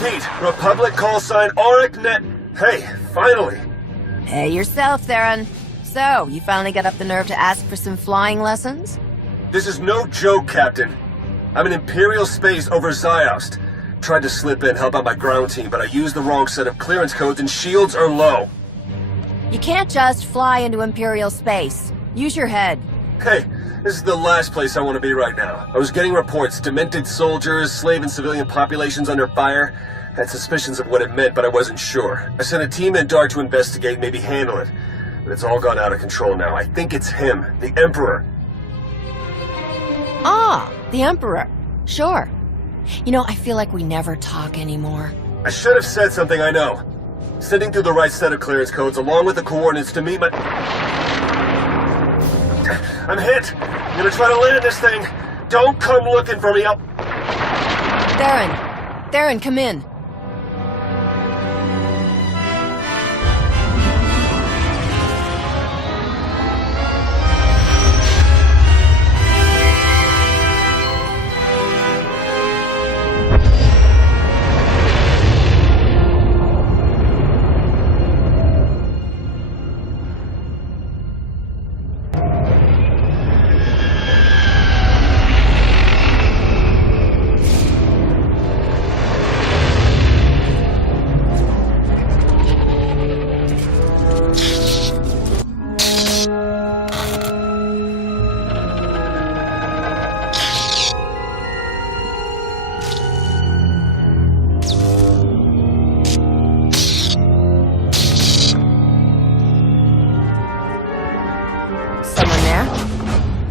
Repeat, Republic call sign AuricNet. Hey, finally. Hey yourself, Theron. So, you finally got up the nerve to ask for some flying lessons? This is no joke, Captain. I'm in Imperial space over Ziost. Tried to slip in, help out my ground team, but I used the wrong set of clearance codes and shields are low. You can't just fly into Imperial space. Use your head. Hey, this is the last place I want to be right now. I was getting reports, demented soldiers, slave and civilian populations under fire. Had suspicions of what it meant, but I wasn't sure. I sent a team in dark to investigate, maybe handle it. But it's all gone out of control now. I think it's him, the Emperor. Ah, the Emperor. Sure. You know, I feel like we never talk anymore. I should have said something, I know. Sending through the right set of clearance codes along with the coordinates to meet my... I'm hit! I'm gonna try to land this thing! Don't come looking for me, Theron! Theron, come in.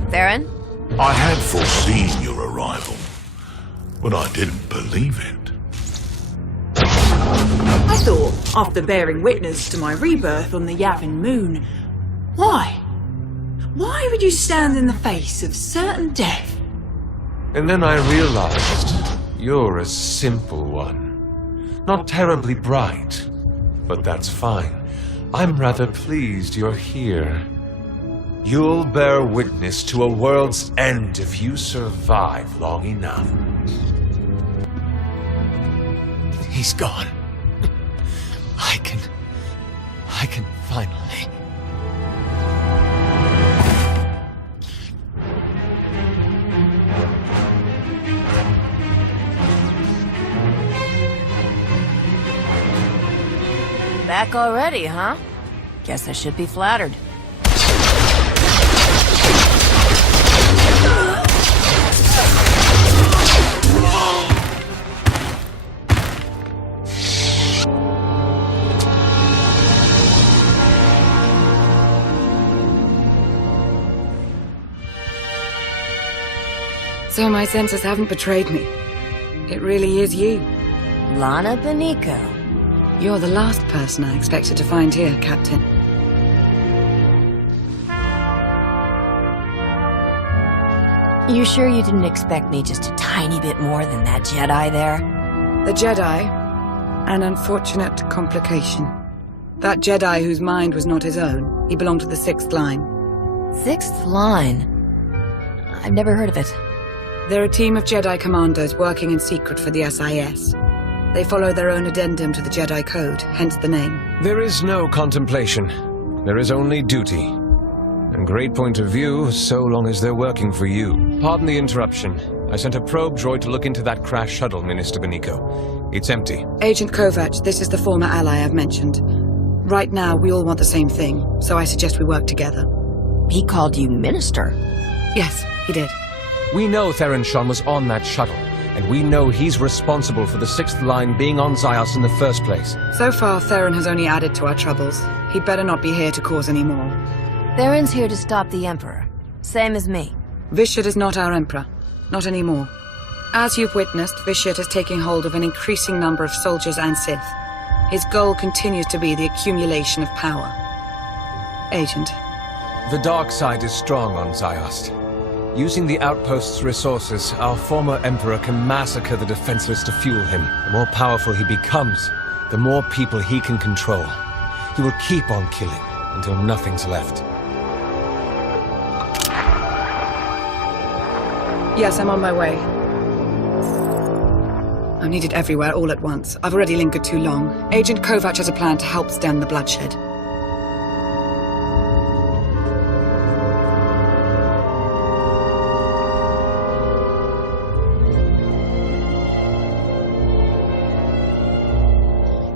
Theron? I had foreseen your arrival, but I didn't believe it. I thought, after bearing witness to my rebirth on the Yavin moon, why would you stand in the face of certain death? And then I realized you're a simple one. Not terribly bright, but that's fine. I'm rather pleased you're here. You'll bear witness to a world's end if you survive long enough. He's gone. I can finally... Back already, huh? Guess I should be flattered. So my senses haven't betrayed me. It really is you. Lana Benico. You're the last person I expected to find here, Captain. You sure you didn't expect me just a tiny bit more than that Jedi there? The Jedi? An unfortunate complication. That Jedi whose mind was not his own, he belonged to the Sixth Line. Sixth Line? I've never heard of it. They're a team of Jedi commandos working in secret for the SIS. They follow their own addendum to the Jedi Code, hence the name. There is no contemplation. There is only duty. And great point of view, so long as they're working for you. Pardon the interruption. I sent a probe droid to look into that crash shuttle, Minister Benico. It's empty. Agent Kovac, this is the former ally I've mentioned. Right now, we all want the same thing, so I suggest we work together. He called you Minister? Yes, he did. We know Theron Shon was on that shuttle, and we know he's responsible for the Sixth Line being on Ziost in the first place. So far, Theron has only added to our troubles. He'd better not be here to cause any more. Theron's here to stop the Emperor. Same as me. Vitiate is not our Emperor. Not anymore. As you've witnessed, Vitiate is taking hold of an increasing number of soldiers and Sith. His goal continues to be the accumulation of power. Agent. The dark side is strong on Ziost. Using the outpost's resources, our former Emperor can massacre the defenseless to fuel him. The more powerful he becomes, the more people he can control. He will keep on killing until nothing's left. Yes, I'm on my way. I'm needed everywhere all at once. I've already lingered too long. Agent Kovac has a plan to help stem the bloodshed.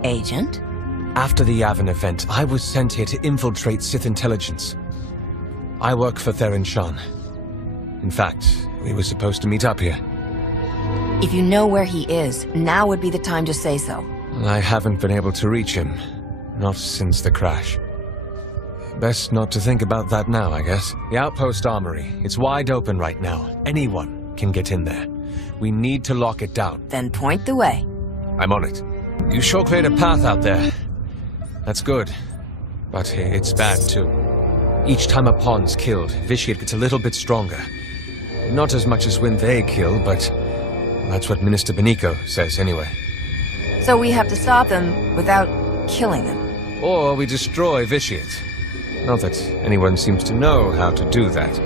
Agent? After the Yavin event, I was sent here to infiltrate Sith intelligence. I work for Theron. In fact, we were supposed to meet up here. If you know where he is, now would be the time to say so. I haven't been able to reach him. Not since the crash. Best not to think about that now, I guess. The outpost armory. It's wide open right now. Anyone can get in there. We need to lock it down. Then point the way. I'm on it. You sure cleared a path out there. That's good. But it's bad, too. Each time a pawn's killed, Vitiate gets a little bit stronger. Not as much as when they kill, but that's what Minister Benico says anyway. So we have to stop them without killing them. Or we destroy Vitiate. Not that anyone seems to know how to do that.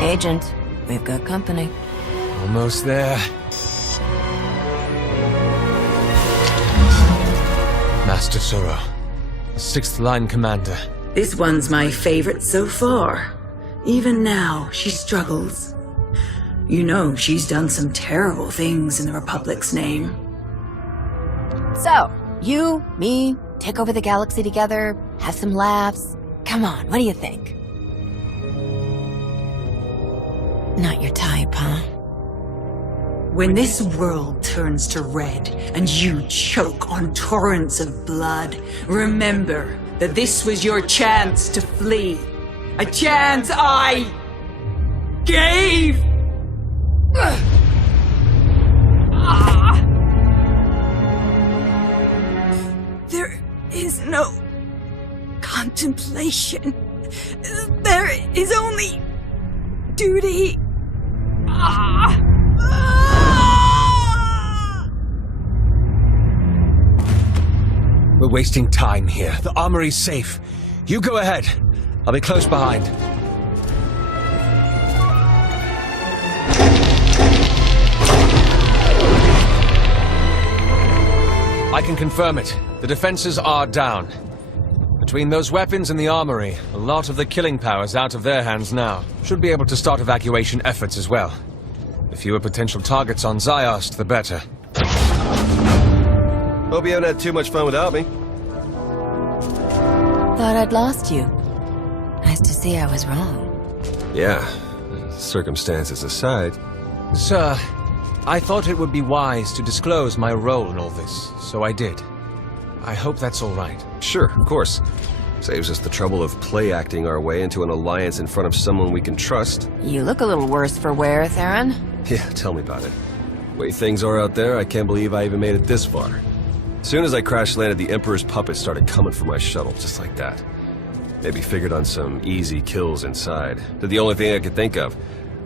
Agent, we've got company. Almost there. Master Soro, 6th Line Commander. This one's my favorite so far. Even now, she struggles. You know, she's done some terrible things in the Republic's name. So, you, me, take over the galaxy together, have some laughs. Come on, what do you think? Not your type, huh? When this world turns to red and you choke on torrents of blood, remember that this was your chance to flee. A chance I gave! There is no contemplation. There is only duty. We're wasting time here. The armory's safe. You go ahead. I'll be close behind. I can confirm it. The defenses are down. Between those weapons and the armory, a lot of the killing power's out of their hands now. Should be able to start evacuation efforts as well. The fewer potential targets on Ziost, the better. Hope you haven't had too much fun without me. Thought I'd lost you. Nice to see I was wrong. Yeah, circumstances aside. Sir, I thought it would be wise to disclose my role in all this, so I did. I hope that's all right. Sure, of course. Saves us the trouble of play-acting our way into an alliance in front of someone we can trust. You look a little worse for wear, Theron. Yeah, tell me about it. The way things are out there, I can't believe I even made it this far. As soon as I crash-landed, the Emperor's puppets started coming for my shuttle, just like that. Maybe figured on some easy kills inside. Did the only thing I could think of.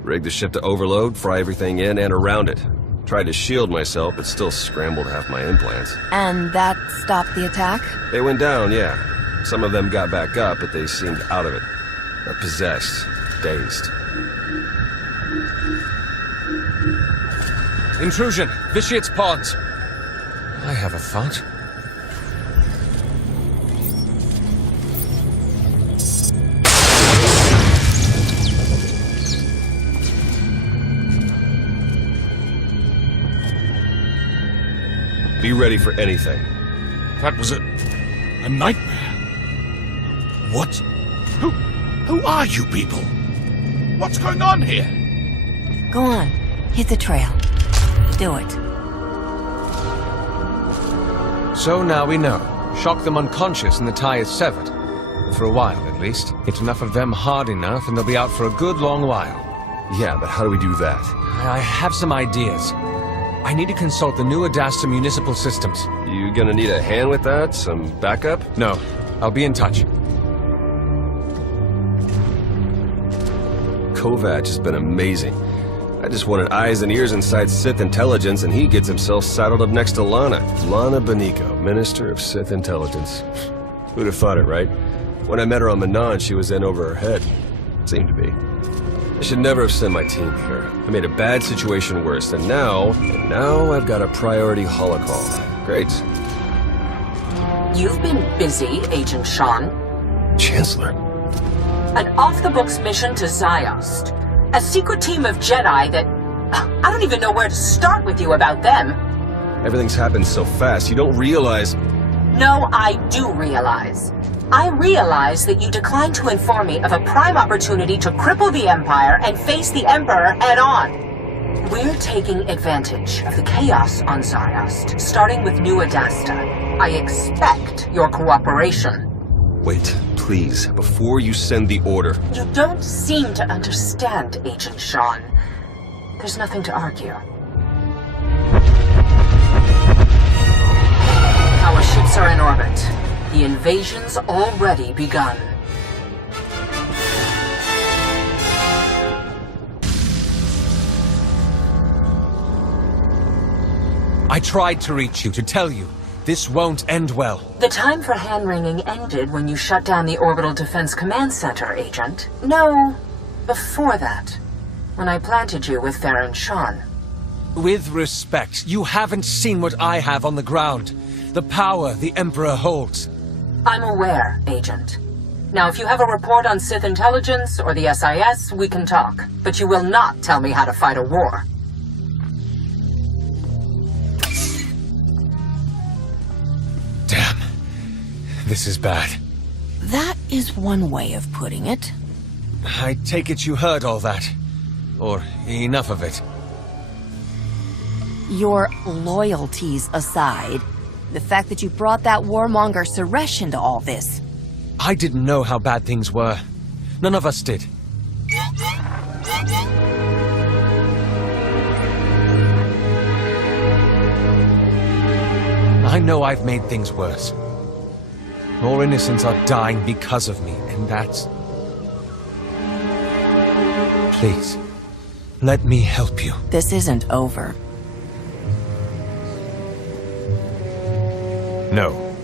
Rigged the ship to overload, fry everything in and around it. Tried to shield myself, but still scrambled half my implants. And that stopped the attack? They went down, yeah. Some of them got back up, but they seemed out of it. Possessed. Dazed. Intrusion! Vitiate's pawns! I have a thought. Be ready for anything. That was a nightmare. What? Who are you people? What's going on here? Go on. Hit the trail. Do it. So now we know. Shock them unconscious and the tie is severed. For a while, at least. Hit enough of them hard enough and they'll be out for a good long while. Yeah, but how do we do that? I have some ideas. I need to consult the new Adasta municipal systems. You gonna need a hand with that? Some backup? No, I'll be in touch. Kovac has been amazing. I just wanted eyes and ears inside Sith intelligence, and he gets himself saddled up next to Lana. Lana Beniko, Minister of Sith Intelligence. Who'd have thought it, right? When I met her on Manon, she was in over her head. Seemed to be. I should never have sent my team here. I made a bad situation worse, and now I've got a priority holocall. Great. You've been busy, Agent Sean. Chancellor. An off-the-books mission to Ziost. A secret team of Jedi that... I don't even know where to start with you about them. Everything's happened so fast, you don't realize... No, I do realize. I realize that you declined to inform me of a prime opportunity to cripple the Empire and face the Emperor head-on. We're taking advantage of the chaos on Ziost, starting with New Adasta. I expect your cooperation. Wait, please, before you send the order. You don't seem to understand, Agent Sean. There's nothing to argue. Our ships are in orbit. The invasion's already begun. I tried to reach you, to tell you. This won't end well. The time for hand-wringing ended when you shut down the Orbital Defense Command Center, Agent. No, before that. When I planted you with Theron Sean. With respect, you haven't seen what I have on the ground. The power the Emperor holds. I'm aware, Agent. Now, if you have a report on Sith intelligence or the SIS, we can talk. But you will not tell me how to fight a war. Damn. This is bad. That is one way of putting it. I take it you heard all that. Or enough of it. Your loyalties aside, the fact that you brought that warmonger Suresh into all this. I didn't know how bad things were. None of us did. I know I've made things worse. More innocents are dying because of me, and that's... Please, let me help you. This isn't over. No.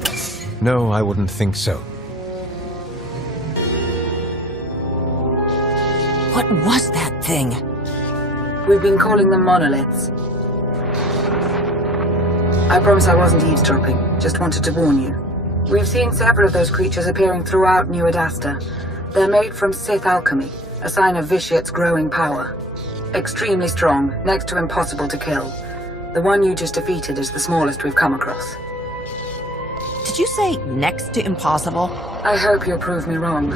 No, I wouldn't think so. What was that thing? We've been calling them monoliths. I promise I wasn't eavesdropping, just wanted to warn you. We've seen several of those creatures appearing throughout New Adasta. They're made from Sith alchemy, a sign of Vitiate's growing power. Extremely strong, next to impossible to kill. The one you just defeated is the smallest we've come across. Did you say next to impossible? I hope you'll prove me wrong.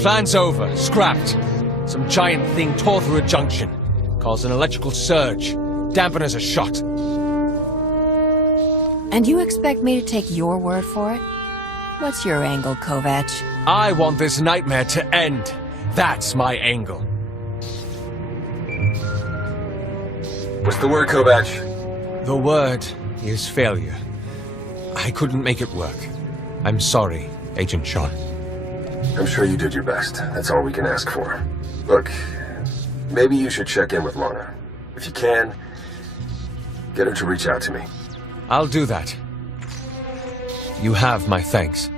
Plan's over. Scrapped. Some giant thing tore through a junction. Caused an electrical surge. Dampeners are shot. And you expect me to take your word for it? What's your angle, Kovac? I want this nightmare to end. That's my angle. What's the word, Kovac? The word is failure. I couldn't make it work. I'm sorry, Agent Sean. I'm sure you did your best. That's all we can ask for. Look, maybe you should check in with Lana. If you can, get her to reach out to me. I'll do that. You have my thanks.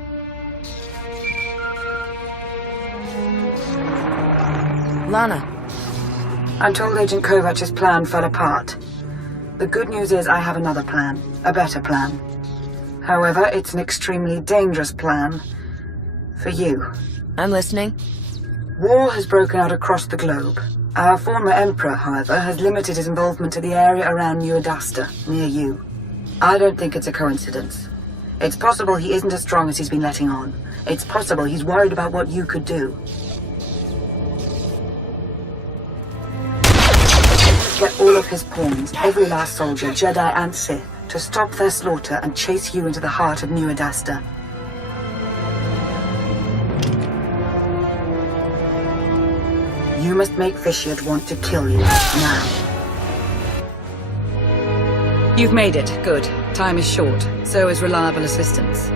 Lana. I'm told Agent Kovac's plan fell apart. The good news is I have another plan, a better plan. However, it's an extremely dangerous plan. For you. I'm listening. War has broken out across the globe. Our former Emperor, however, has limited his involvement to the area around New Adasta, near you. I don't think it's a coincidence. It's possible he isn't as strong as he's been letting on. It's possible he's worried about what you could do. Get all of his pawns, every last soldier, Jedi and Sith, to stop their slaughter and chase you into the heart of New Adasta. You must make Vitiate want to kill you, now. You've made it. Good. Time is short. So is reliable assistance.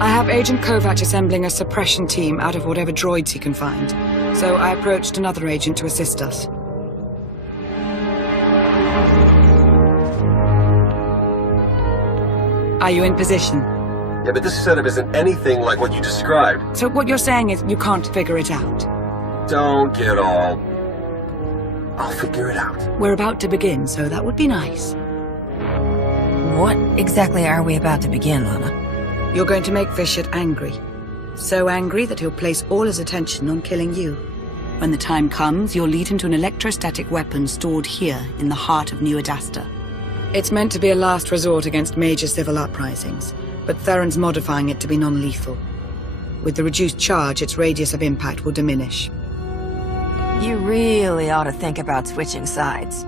I have Agent Kovac assembling a suppression team out of whatever droids he can find. So I approached another agent to assist us. Are you in position? Yeah, but this setup isn't anything like what you described. So what you're saying is you can't figure it out? Don't get all... I'll figure it out. We're about to begin, so that would be nice. What exactly are we about to begin, Lama? You're going to make Vishit angry. So angry that he'll place all his attention on killing you. When the time comes, you'll lead him to an electrostatic weapon stored here in the heart of New Adasta. It's meant to be a last resort against major civil uprisings, but Theron's modifying it to be non-lethal. With the reduced charge, its radius of impact will diminish. You really ought to think about switching sides.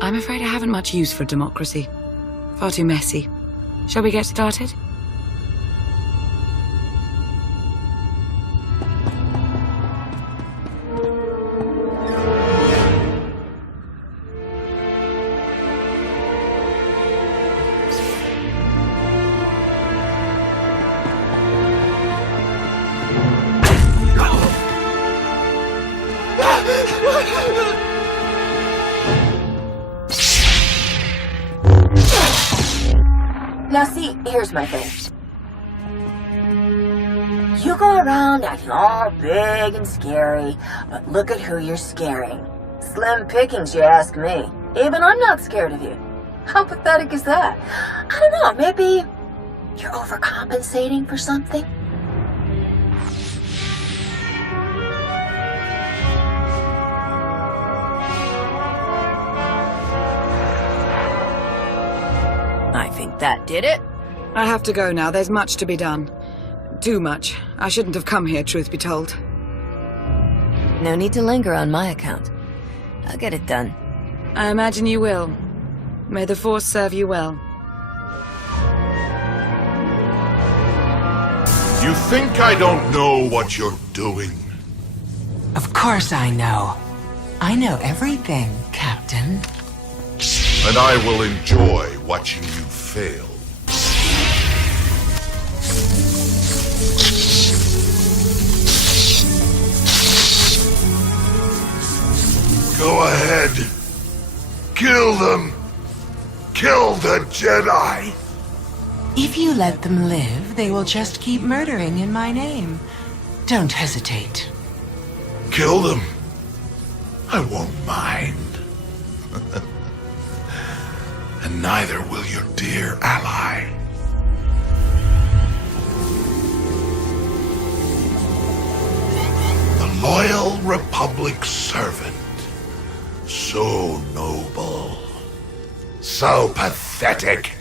I'm afraid I haven't much use for democracy. Far too messy. Shall we get started? Now see, here's my thing. You go around acting all big and scary, but look at who you're scaring. Slim pickings, you ask me. Even I'm not scared of you. How pathetic is that? I don't know, maybe you're overcompensating for something? I think that did it. I have to go now. There's much to be done. Too much. I shouldn't have come here, truth be told. No need to linger on my account. I'll get it done. I imagine you will. May the Force serve you well. You think I don't know what you're doing? Of course I know. I know everything, Captain. And I will enjoy watching you fail. Go ahead. Kill them. Kill the Jedi. If you let them live, they will just keep murdering in my name. Don't hesitate. Kill them. I won't mind. And neither will your dear ally. The loyal Republic servant. So noble. So pathetic.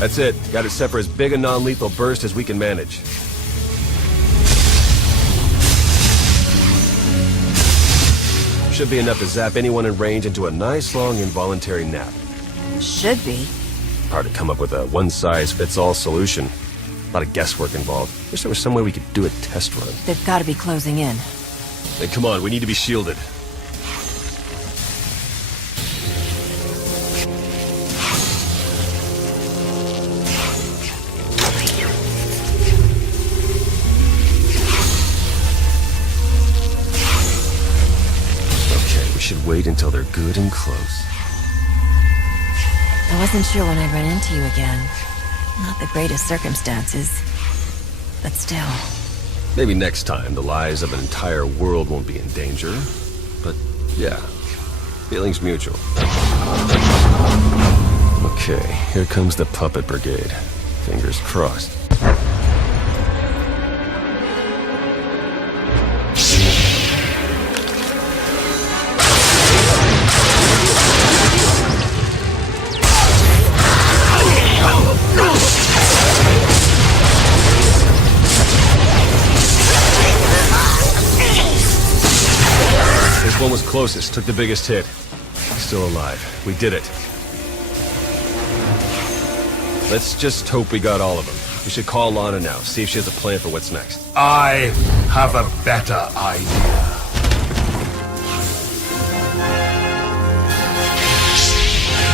That's it. Got it set for as big a non-lethal burst as we can manage. Should be enough to zap anyone in range into a nice long involuntary nap. Should be. Hard to come up with a one-size-fits-all solution. A lot of guesswork involved. Wish there was some way we could do a test run. They've got to be closing in. Then come on, we need to be shielded. Should wait until they're good and close. I wasn't sure when I'd run into you again. Not the greatest circumstances, but still. Maybe next time the lives of an entire world won't be in danger. But yeah, feelings mutual. Okay, here comes the puppet brigade. Fingers crossed. closest, took the biggest hit. Still alive. We did it. Let's just hope we got all of them. We should call Lana now, see if she has a plan for what's next. I have a better idea.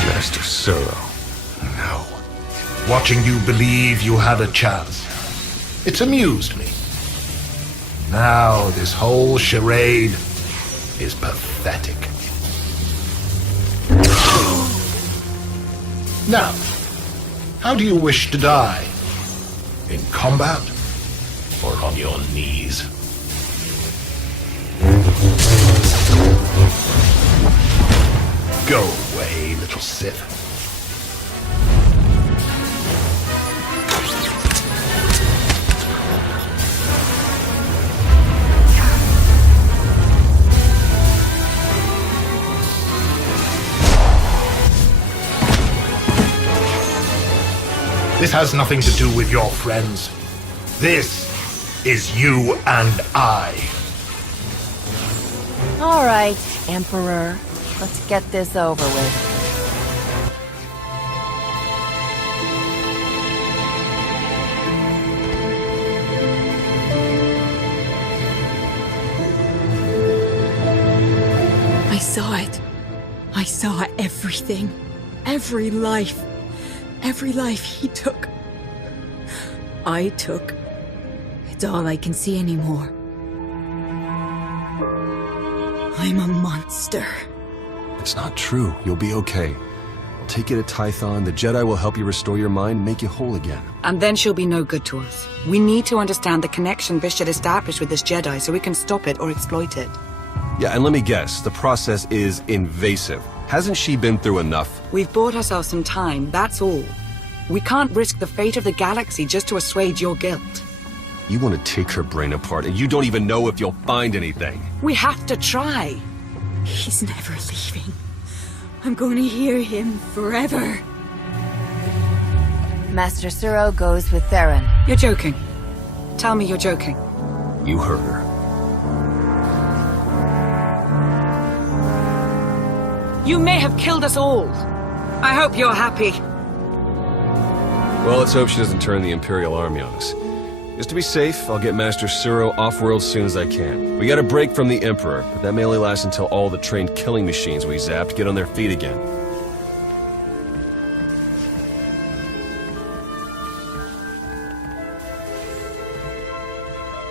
Master Suro. No. Watching you believe you had a chance. It's amused me. Now this whole charade is pathetic. Now, how do you wish to die? In combat? Or on your knees? Go away, little Sith. This has nothing to do with your friends. This is you and I. All right, Emperor. Let's get this over with. I saw it. I saw everything. Every life. Every life he took. I took. It's all I can see anymore. I'm a monster. It's not true. You'll be okay. I'll take you to Tython. The Jedi will help you restore your mind, make you whole again. And then she'll be no good to us. We need to understand the connection Bishop established with this Jedi so we can stop it or exploit it. Yeah, and let me guess. The process is invasive. Hasn't she been through enough? We've bought ourselves some time, that's all. We can't risk the fate of the galaxy just to assuage your guilt. You want to take her brain apart, and you don't even know if you'll find anything. We have to try. He's never leaving. I'm going to hear him forever. Master Suro goes with Theron. You're joking. Tell me you're joking. You heard her. You may have killed us all. I hope you're happy. Well, let's hope she doesn't turn the Imperial Army on us. Just to be safe, I'll get Master Suro off-world as soon as I can. We got a break from the Emperor, but that may only last until all the trained killing machines we zapped get on their feet again.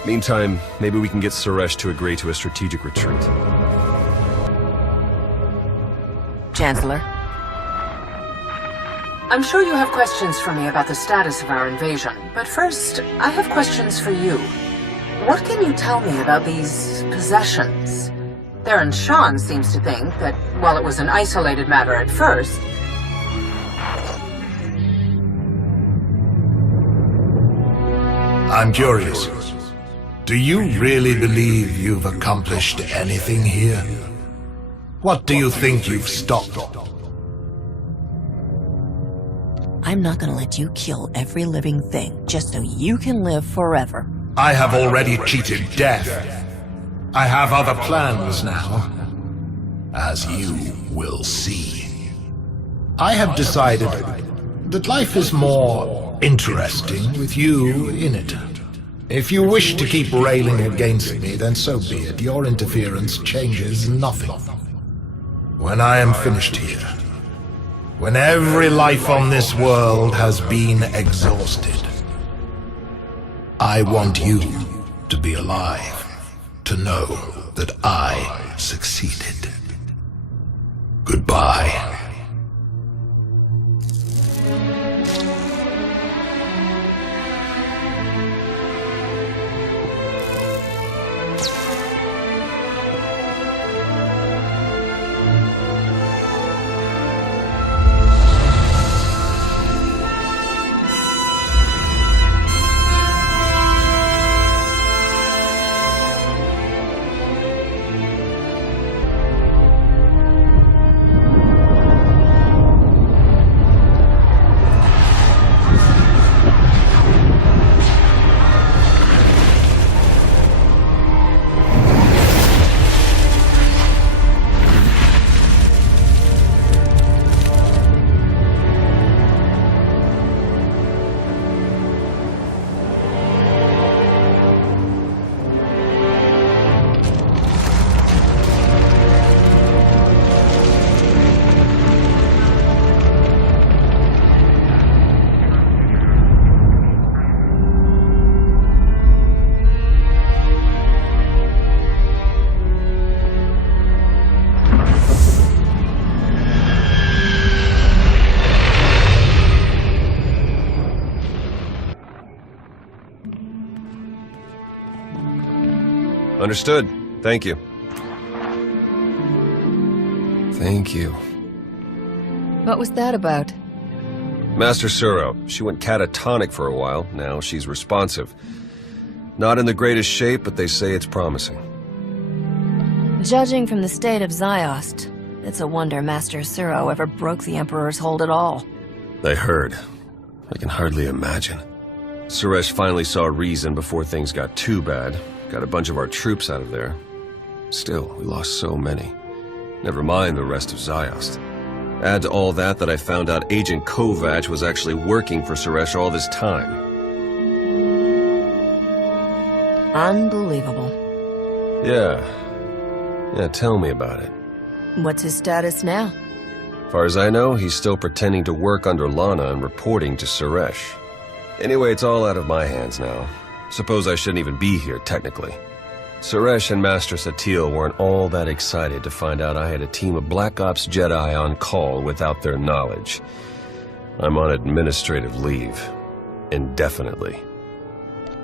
Meantime, maybe we can get Suresh to agree to a strategic retreat. Chancellor. I'm sure you have questions for me about the status of our invasion, but first, I have questions for you. What can you tell me about these possessions? Theron Shan seems to think that, while it was an isolated matter at first... I'm curious. Do you really believe you've accomplished anything here? What do you think you've stopped? I'm not gonna let you kill every living thing just so you can live forever. I have already cheated death. I have other plans now, as you will see. I have decided that life is more interesting with you in it. If you wish to keep railing against me, then so be it. Your interference changes nothing. When I am finished here, when every life on this world has been exhausted, I want you to be alive, to know that I succeeded. Goodbye. Understood. Thank you. Thank you. What was that about? Master Suro. She went catatonic for a while. Now she's responsive. Not in the greatest shape, but they say it's promising. Judging from the state of Ziost, it's a wonder Master Suro ever broke the Emperor's hold at all. I heard. I can hardly imagine. Suresh finally saw reason before things got too bad. Got a bunch of our troops out of there. Still, we lost so many. Never mind the rest of Ziost. Add to all that I found out Agent Kovac was actually working for Suresh all this time. Unbelievable. Yeah, tell me about it. What's his status now? Far as I know, he's still pretending to work under Lana and reporting to Suresh. Anyway, it's all out of my hands now. Suppose I shouldn't even be here, technically. Suresh and Master Satil weren't all that excited to find out I had a team of Black Ops Jedi on call without their knowledge. I'm on administrative leave. Indefinitely.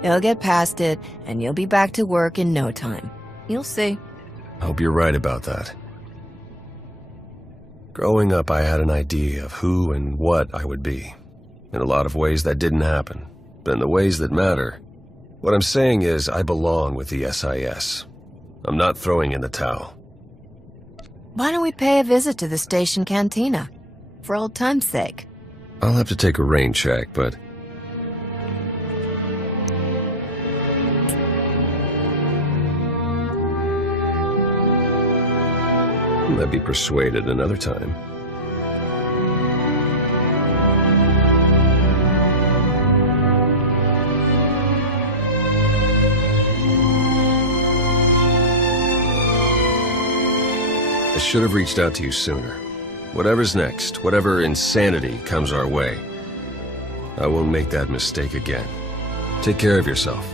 You'll get past it, and you'll be back to work in no time. You'll see. Hope you're right about that. Growing up, I had an idea of who and what I would be. In a lot of ways, that didn't happen. But in the ways that matter, what I'm saying is I belong with the SIS. I'm not throwing in the towel. Why don't we pay a visit to the station cantina? For old time's sake. I'll have to take a rain check, but... I'd be persuaded another time. I should have reached out to you sooner. Whatever's next, whatever insanity comes our way, I won't make that mistake again. Take care of yourself.